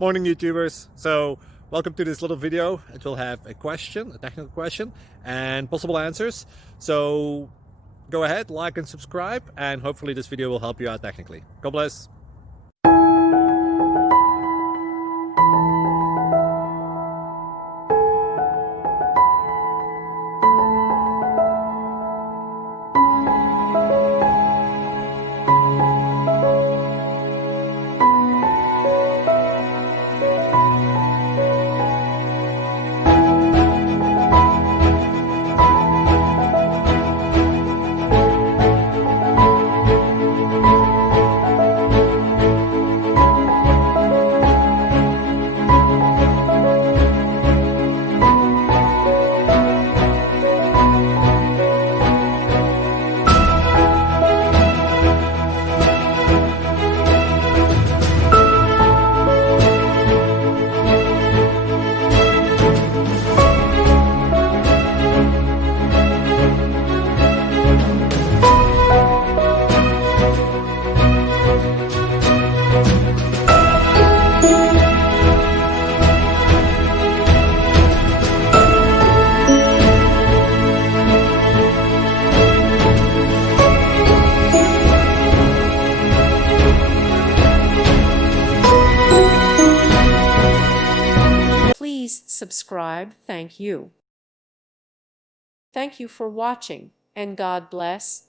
Morning, YouTubers. So welcome to this little video. It will have a question, a technical question, and possible answers. So go ahead, like and subscribe, and hopefully this video will help you out technically. God bless. Please subscribe. Thank you. Thank you for watching, and God bless.